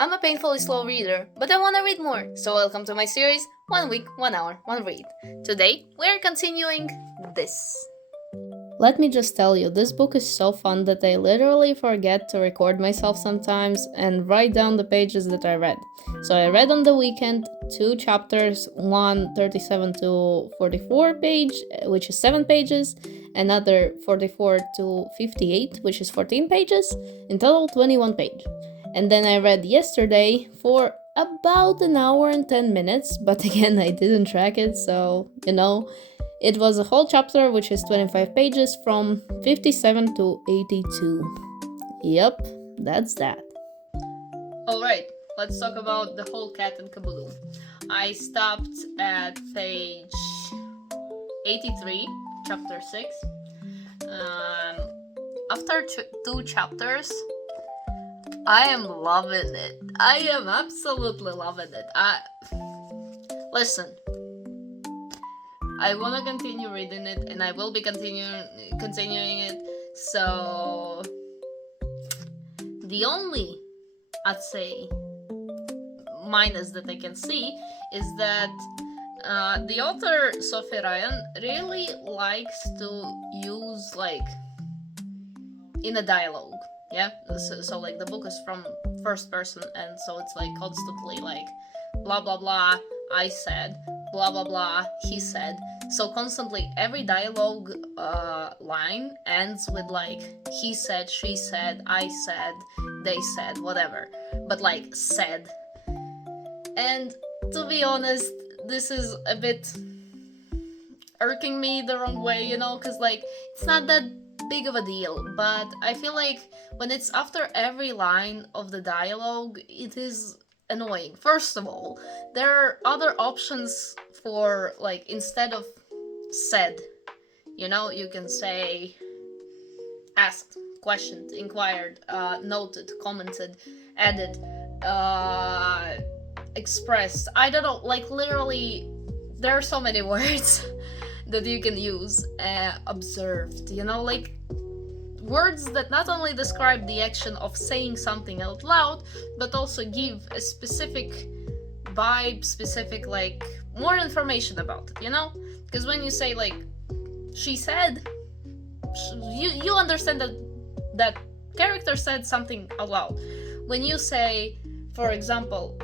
I'm a painfully slow reader, but I want to read more, so welcome to my series 1 week, 1 hour, 1 read. Today, we're continuing this. Let me just tell you, this book is so fun that I literally forget to record myself sometimes and write down the pages that I read. So I read on the weekend 2 chapters, one 37 to 44 page, which is 7 pages, another 44 to 58, which is 14 pages, in total 21 page. And then I read yesterday for about an hour and 10 minutes, but again, I didn't track it, so, it was a whole chapter, which is 25 pages from 57 to 82. Yep, that's that. Alright, let's talk about The Whole Cat and Caboodle. I stopped at page 83, chapter 6. After 2 chapters, I am loving it. I am absolutely loving it. Listen, I want to continue reading it, and I will be continuing it. So the only, I'd say, minus that I can see is that the author Sophie Ryan really likes to use in a dialogue. Yeah, so the book is from first person, and so it's constantly blah blah blah, I said, blah blah blah, he said. So constantly every dialogue line ends with he said, she said, I said, they said, whatever, but said. And to be honest, this is a bit irking me the wrong way, because it's not that big of a deal, but I feel when it's after every line of the dialogue, it is annoying. First of all, there are other options for instead of said, you can say asked, questioned, inquired, noted, commented, added, expressed. I don't know, literally there are so many words that you can use. Observed, words that not only describe the action of saying something out loud, but also give a specific vibe, specific more information about it, because when you say she said, you understand that character said something out loud. When you say, for example,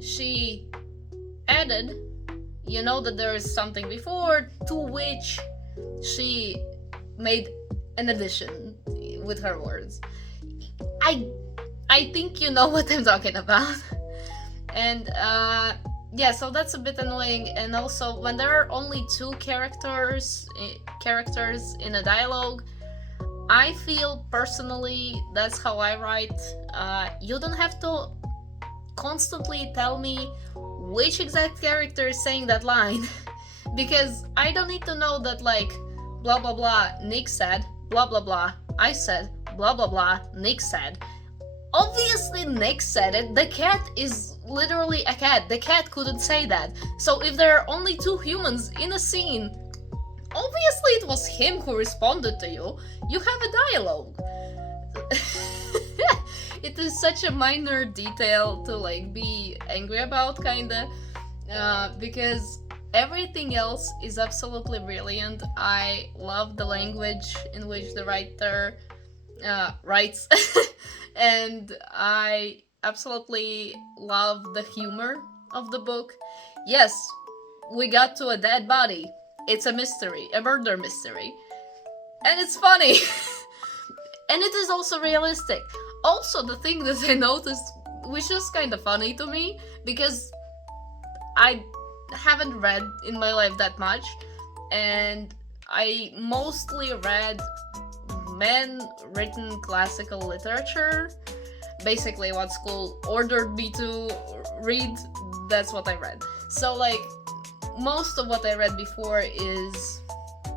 she added, you know that there is something before to which she made an addition with her words. I think you know what I'm talking about. And yeah, so that's a bit annoying. And also, when there are only 2 characters in a dialogue, I feel personally, that's how I write, you don't have to constantly tell me which exact character is saying that line, because I don't need to know that blah blah blah, Nick said, blah blah blah, I said, blah blah blah, Nick said. Obviously Nick said it. The cat is literally a cat. The cat couldn't say that. So if there are only 2 humans in a scene, obviously it was him who responded to you. You have a dialogue. It is such a minor detail to be angry about, kinda, because everything else is absolutely brilliant. I love the language in which the writer writes, and I absolutely love the humor of the book. Yes, we got to a dead body. It's a mystery, a murder mystery, and it's funny. And it is also realistic. Also, the thing that I noticed, which is kind of funny to me, because I haven't read in my life that much, and I mostly read men-written classical literature. Basically, what school ordered me to read, that's what I read. So, most of what I read before is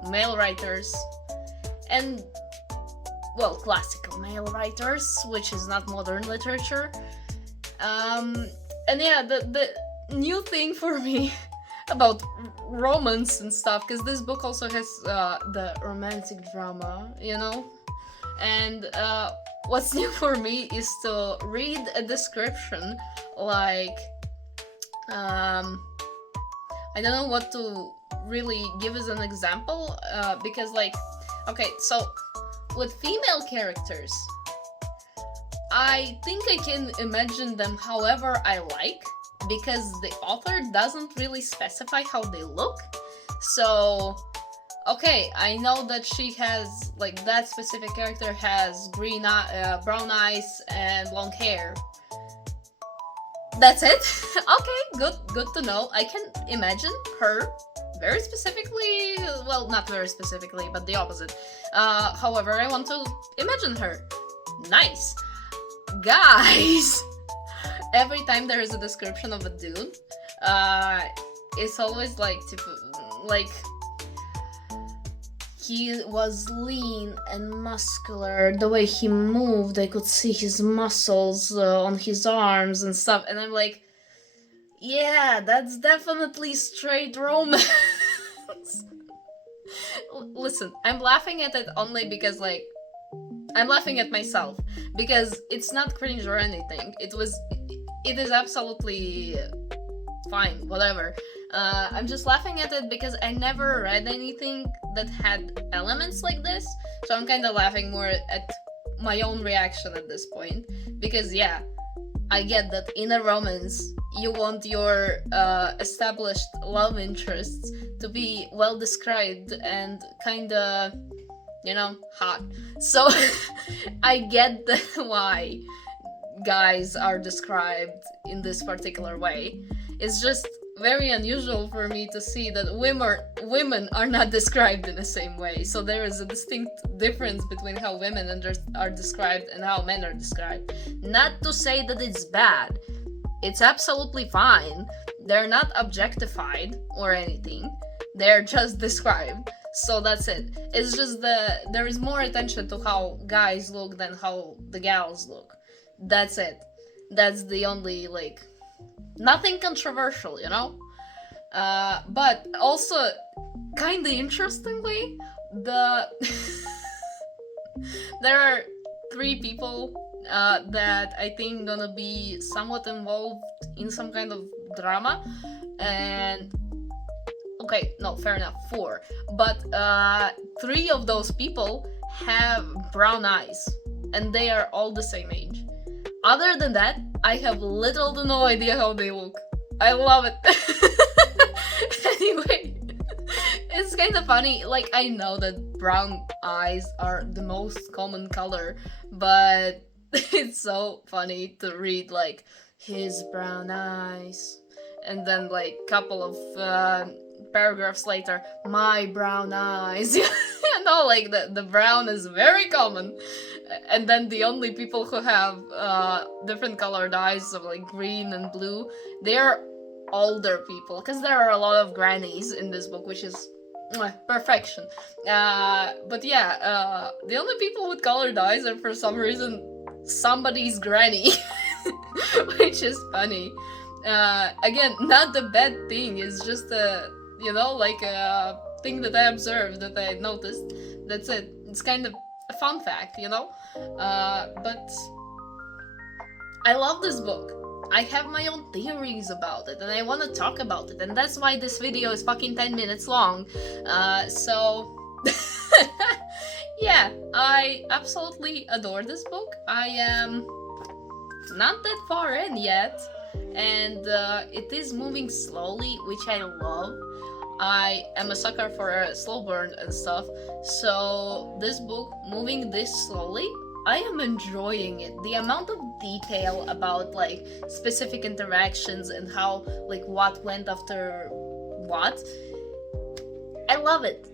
male writers, and classical male writers, which is not modern literature. And yeah, the new thing for me about romance and stuff, because this book also has the romantic drama, and what's new for me is to read a description like, I don't know what to really give as an example, because like, okay, so with female characters, I think I can imagine them however I like, because the author doesn't really specify how they look. So, okay, I know that she has, like, that specific character has brown eyes and long hair. That's it. Okay, good to know. I can imagine her very specifically, well, not very specifically, but the opposite. However I want to imagine her. Nice. Guys, every time there is a description of a dude, it's always like, he was lean and muscular. The way he moved, I could see his muscles on his arms and stuff. And I'm like, yeah, that's definitely straight romance. Listen, I'm laughing at it only because, like, I'm laughing at myself. Because it's not cringe or anything. It is absolutely fine, whatever. I'm just laughing at it because I never read anything that had elements like this, so I'm kind of laughing more at my own reaction at this point. Because yeah, I get that in a romance, you want your established love interests to be well described and kinda, you know, hot. So I get why guys are described in this particular way. It's just very unusual for me to see that women are not described in the same way. So there is a distinct difference between how women are described and how men are described. Not to say that it's bad. It's absolutely fine. They're not objectified or anything. They're just described. So that's it. It's just there is more attention to how guys look than how the gals look. That's it. That's the only, like, nothing controversial, you know? But also, kinda interestingly, there are 3 people that I think gonna be somewhat involved in some kind of drama, and okay, no, fair enough, 4. But 3 of those people have brown eyes, and they are all the same age. Other than that, I have little to no idea how they look. I love it. Anyway, it's kind of funny. Like, I know that brown eyes are the most common color, but it's so funny to read, like, his brown eyes, and then, like, couple of paragraphs later, my brown eyes. You know, like, the brown is very common. And then the only people who have different colored eyes of, like, green and blue, they're older people, because there are a lot of grannies in this book, which is perfection. But yeah, the only people with colored eyes are, for some reason, somebody's granny. Which is funny. Again, not the bad thing, it's just a, you know, like a thing that I observed, that I noticed. That's it. It's kind of a fun fact, you know? But I love this book. I have my own theories about it, and I want to talk about it, and that's why this video is fucking 10 minutes long. So yeah, I absolutely adore this book. I am not that far in yet, and it is moving slowly, which I love. I am a sucker for a slow burn and stuff, so this book, moving this slowly, I am enjoying it. The amount of detail about, like, specific interactions and how, like, what went after what, I love it.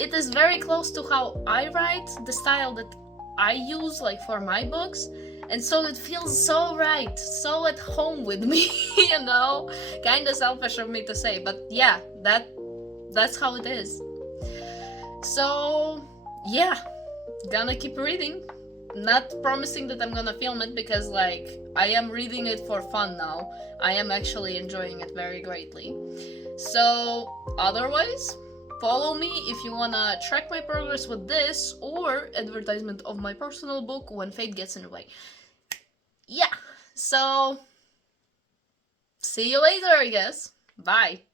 It is very close to how I write, the style that I use, like, for my books, and so it feels so right, so at home with me, you know? Kinda selfish of me to say, but yeah, that's how it is. So yeah, gonna keep reading. Not promising that I'm gonna film it, because, like, I am reading it for fun now. I am actually enjoying it very greatly. So otherwise, Follow me if you wanna track my progress with this, or advertisement of my personal book when fate gets in the way. Yeah, so see you later, I guess. Bye.